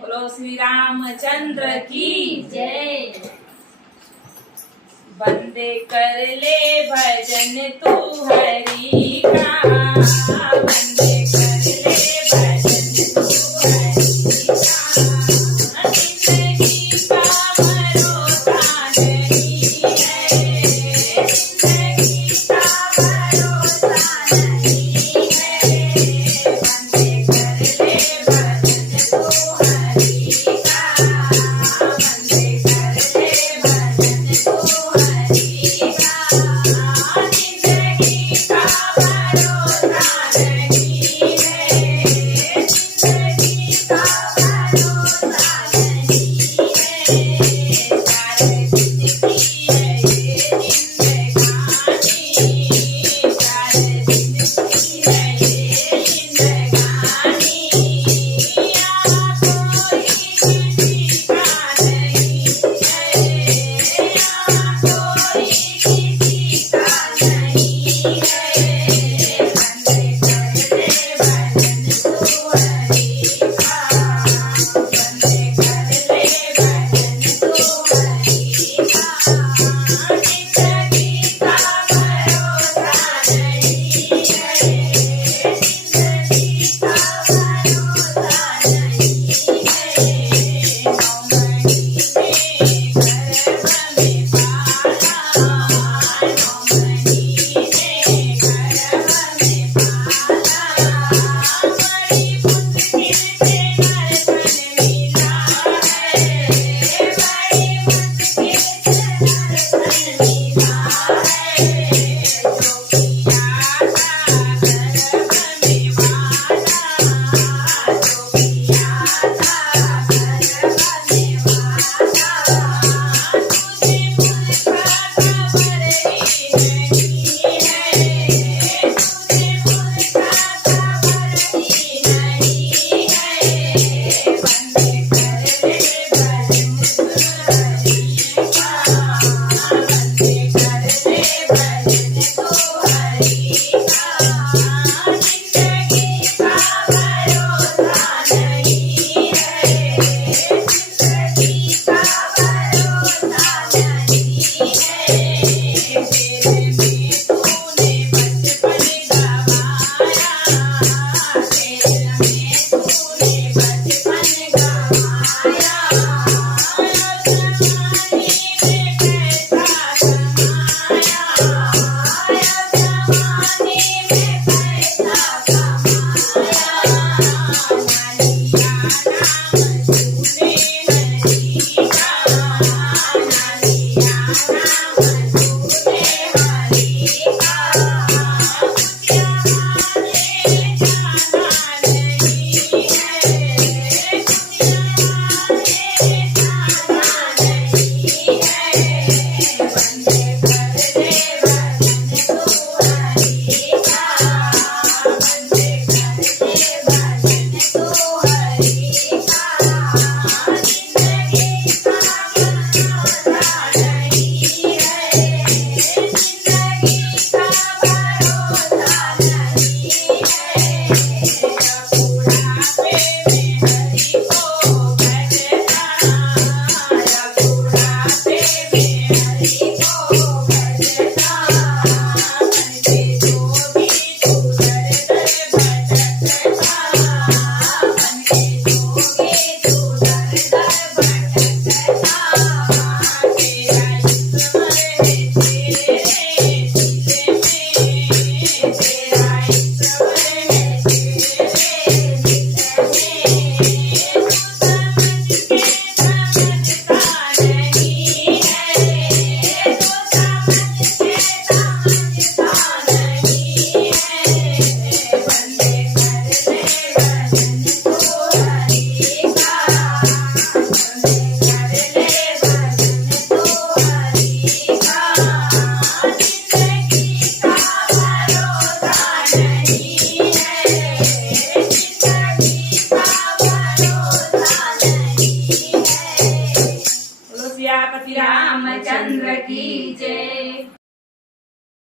बोलो श्री रामचंद्र की जय। बंदे कर ले भजन तू हरि का, बंदे कर ले भजन तू हरि का। जिंदगी का भरोसा नहीं है, जिंदगी का भरोसा नहीं है। बंदे कर ले भजन तू हरि का, बंदे कर ले भजन तू हरि का। जिंदगी का भरोसा नहीं है, जिंदगी का भरोसा नहीं है। सारे जिंदगी है ये जिंदगानी, सारे जिंदगी है ये जिंदगानी। यहाँ कोई किसी का नहीं है, यहाँ कोई किसी का नहीं है। बंदे कर ले भजन तू हरि का, बंदे कर ले भजन तू हरि का। जिंदगी का भरोसा नहीं है, जिंदगी का भरोसा नहीं है। नौमनी ने गर्भ में पाला, नौमनी ने गर्भ में पाला। बड़ी मुश्किल से नरधन मिला है, बड़ी मुश्किल से नरधन मिला है। जो किया था गर्भ में वाला, जो किया था गर्भ में वाला। तुझे मुझका खबर ही नहीं है, तुझे मुझका खबर ही नहीं है। बंदे कर ले भजन तू हरि का, बंदे कर ले भजन तू हरि का। जिंदगी का भरोसा नहीं है, जिंदगी का भरोसा नहीं है। तेरे में तूने बचपन गवाया, तेरे में तूने बचपन गवाया। जवानी में पैसा कमाया, जवानी में पैसा कमाया। ना लिया नाम